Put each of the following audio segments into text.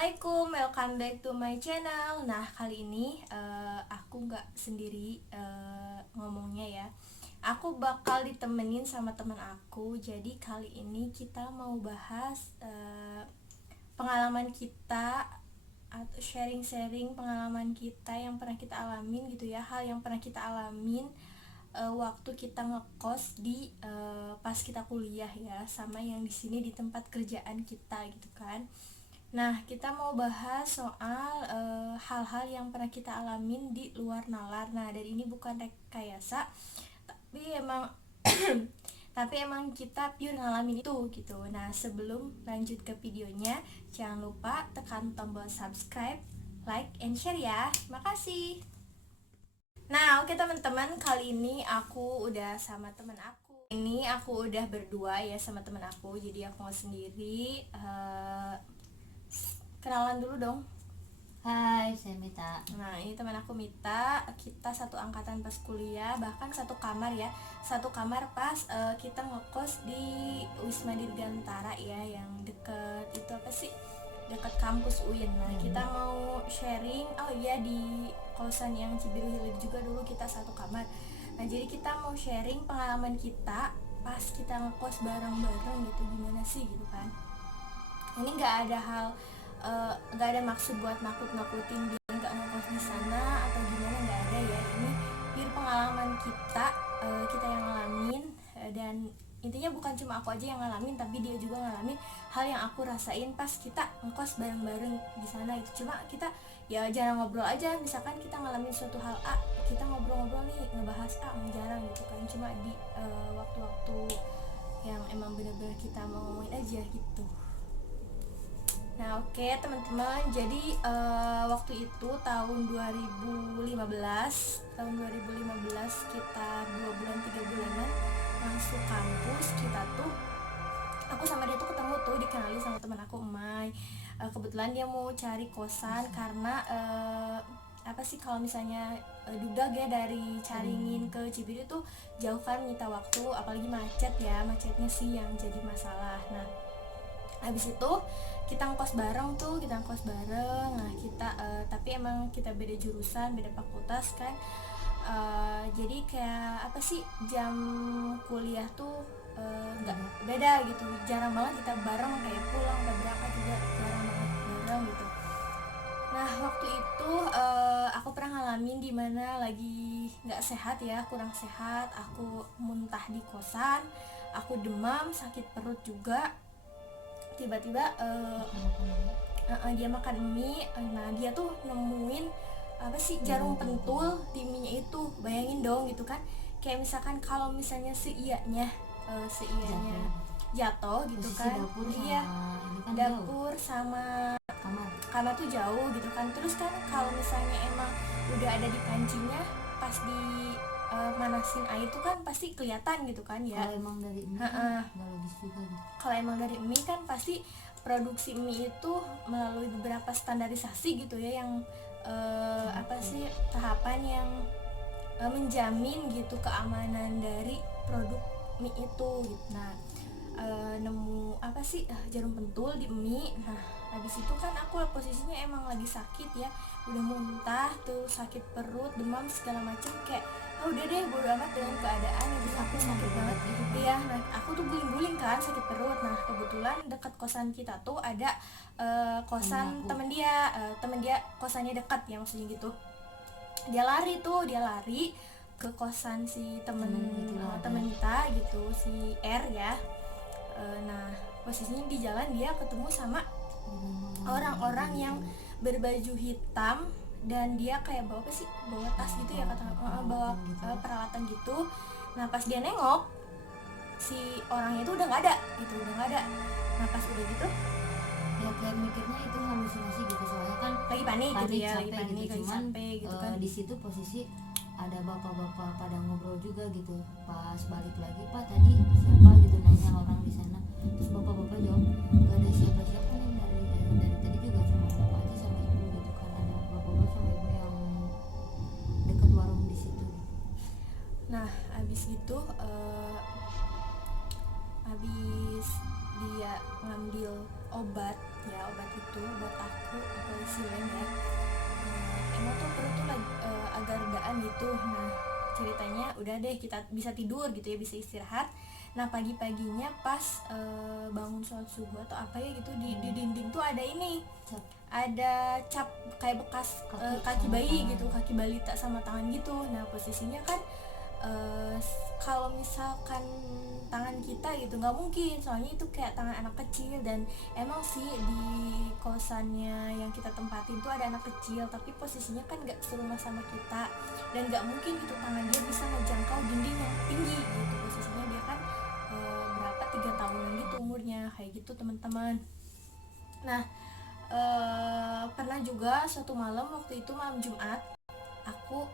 Assalamualaikum, welcome back to my channel. Nah, kali ini aku nggak sendiri ngomongnya ya. Aku bakal ditemenin sama teman aku. Jadi kali ini kita mau bahas pengalaman kita atau sharing-sharing pengalaman kita yang pernah kita alamin gitu ya. Hal yang pernah kita alamin waktu kita ngekos di pas kita kuliah ya, sama yang di sini di tempat kerjaan kita gitu kan. Nah, kita mau bahas soal hal-hal yang pernah kita alamin di luar nalar. Nah, dan ini bukan rekayasa, tapi emang tapi emang kita pure ngalamin itu gitu. Nah, sebelum lanjut ke videonya, jangan lupa tekan tombol subscribe, like, and share ya. Makasih. Nah, oke teman-teman, kali ini aku udah sama teman aku. Ini aku udah berdua ya sama teman aku, jadi aku nggak sendiri. Kenalan dulu dong. Hai, saya Mita. Nah, ini teman aku Mita. Kita satu angkatan pas kuliah, bahkan satu kamar ya. Satu kamar pas kita ngekos di Wisma Dirgantara ya, yang deket itu apa sih? Deket kampus UIN. Nah, kita mau sharing. Oh iya, di kosan yang Cibiru Hilir juga dulu kita satu kamar. Nah, jadi kita mau sharing pengalaman kita pas kita ngekos bareng-bareng gitu, gimana sih gitu kan. Ini nggak ada maksud buat nakut-nakutin biar nggak ngekos di sana atau gimana, nggak ada ya. Ini pure pengalaman kita, kita yang ngalamin, dan intinya bukan cuma aku aja yang ngalamin, tapi dia juga ngalamin hal yang aku rasain pas kita ngekos bareng-bareng di sana itu. Cuma kita ya jarang ngobrol aja, misalkan kita ngalamin suatu hal A, kita ngobrol-ngobrol nih ngebahas A, jarang gitu kan. Cuma di waktu-waktu yang emang bener-bener kita mau ngomongin aja gitu. Nah, oke teman-teman, jadi waktu itu tahun 2015 sekitar 2 bulan 3 bulanan masuk kampus. Kita tuh, aku sama dia tuh ketemu tuh, dikenali sama teman aku Emai. Kebetulan dia mau cari kosan karena apa sih, kalau misalnya Dudag ya, dari Caringin ke Cibiru tuh jauh kan, nyita waktu, apalagi macet ya, macetnya sih yang jadi masalah. Nah, habis itu kita ngkos bareng. Nah, kita tapi emang kita beda jurusan, beda fakultas kan. Jadi kayak apa sih, jam kuliah tuh nggak beda gitu, jarang banget kita bareng, kayak pulang atau berangkat juga jarang banget bareng gitu. Nah, waktu itu aku pernah ngalamin dimana lagi nggak sehat ya, kurang sehat, aku muntah di kosan, aku demam, sakit perut juga. Tiba-tiba dia makan mie. Nah, dia tuh nemuin apa sih, jarum pentul di mie itu. Bayangin dong gitu kan, kayak misalkan kalau misalnya seianya jatuh gitu Posisi kan. dapur sama Iya, ini kan dapur sama kamar tuh jauh gitu kan. Terus kan kalau misalnya emang udah ada di pancinya, pas di manasin air tuh kan pasti kelihatan gitu kan ya. Kalau emang dari ini kan nggak logis juga gitu. Kalau emang dari mie kan pasti produksi mie itu melalui beberapa standarisasi gitu ya, yang apa sih, tahapan yang menjamin gitu keamanan dari produk mie itu gitu. Nah, nemu apa sih, jarum pentul di mie. Nah, habis itu kan aku posisinya emang lagi sakit ya, udah muntah tuh, sakit perut, demam segala macem, kayak udah deh, bodo amat dengan keadaan. Habis aku sakit banget iya. Nah, aku tuh guling-guling kan, sakit perut. Nah, kebetulan dekat kosan kita tuh ada kosan temen dia kosannya dekat ya, maksudnya gitu. Dia lari ke kosan si temen kita gitu, si R ya. Nah, posisinya di jalan dia ketemu sama orang-orang yang berbaju hitam, dan dia kayak bawa apa sih, bawa tas gitu ya, bawa peralatan gitu. Nah, pas dia nengok, si orang itu udah nggak ada. Nah, pas udah gitu Ya kayak mikirnya itu halusinasi gitu, soalnya kan lagi panik gitu ya, capek gitu. Cuman gitu kan. di situ posisi ada bapak-bapak pada ngobrol juga gitu. Pas balik lagi, Pak tadi siapa gitu, nanya orang di sana. Terus bapak-bapak jawab gak ada siapa-siapa nih, dari tadi juga cuma bapak aja sama ibu gitu kan. Ada bapak-bapak sama ibu yang dekat warung di situ. Nah, abis gitu abis dia ngambil obat ya, obat itu buat aku silen ya. Emang tuh perut tuh agak redaan gitu. Nah ceritanya udah deh kita bisa tidur gitu ya, bisa istirahat. Nah pagi-paginya pas bangun sholat subuh atau apa ya gitu, di dinding tuh ada ini, Cap ada cap kayak bekas kaki sama bayi tangan. gitu, kaki balita sama tangan gitu. Nah posisinya kan kalau misalkan tangan kita gitu nggak mungkin, soalnya itu kayak tangan anak kecil. Dan emang sih di kosannya yang kita tempatin tuh ada anak kecil, tapi posisinya kan nggak serumah sama kita, dan nggak mungkin gitu tangan dia bisa ngejangkau dinding yang tinggi gitu. Posisinya dia kan berapa 3 tahunan gitu umurnya, kayak gitu teman-teman. Nah pernah juga suatu malam, waktu itu malam Jumat, aku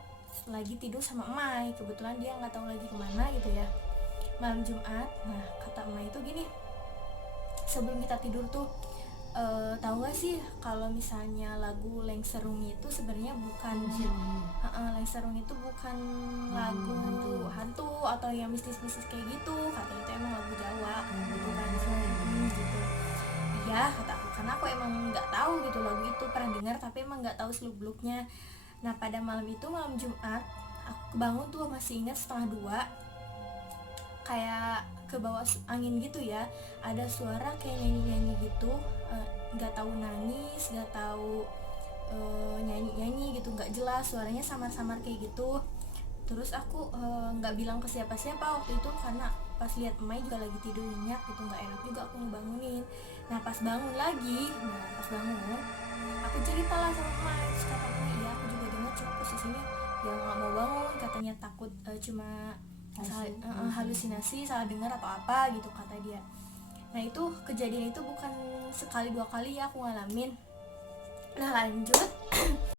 lagi tidur sama Emai, kebetulan dia nggak tahu lagi kemana gitu ya, malam Jumat. Nah kata Emai itu gini, sebelum kita tidur tuh, tahu nggak sih kalau misalnya lagu Lengserung itu sebenarnya bukan Lengserung itu bukan lagu hantu atau yang mistis-mistis kayak gitu, katanya itu emang lagu Jawa gitu kan. Gitu iya kata aku, karena aku emang nggak tahu gitu lagu itu, pernah dengar tapi emang nggak tahu seluk beluknya. Nah pada malam itu, malam Jumat, aku kebangun tuh masih ingat 1:30, kayak ke bawah angin gitu ya, ada suara kayak nyanyi-nyanyi gitu, nggak tahu nangis, nggak tahu nyanyi-nyanyi gitu, nggak jelas, suaranya samar-samar kayak gitu. Terus aku nggak bilang ke siapa-siapa waktu itu, karena pas lihat Emai juga lagi tidur nyenyak gitu, nggak enak juga aku ngebangunin. Nah pas bangun lagi, pas bangun aku cerita lah sama Emai. Terus kata Emai, iya aku juga dengar, cuma posisinya ya nggak mau bangun, katanya takut cuma halusinasi, salah dengar atau apa gitu kata dia. Nah itu kejadian itu bukan sekali dua kali ya aku ngalamin. Nah lanjut,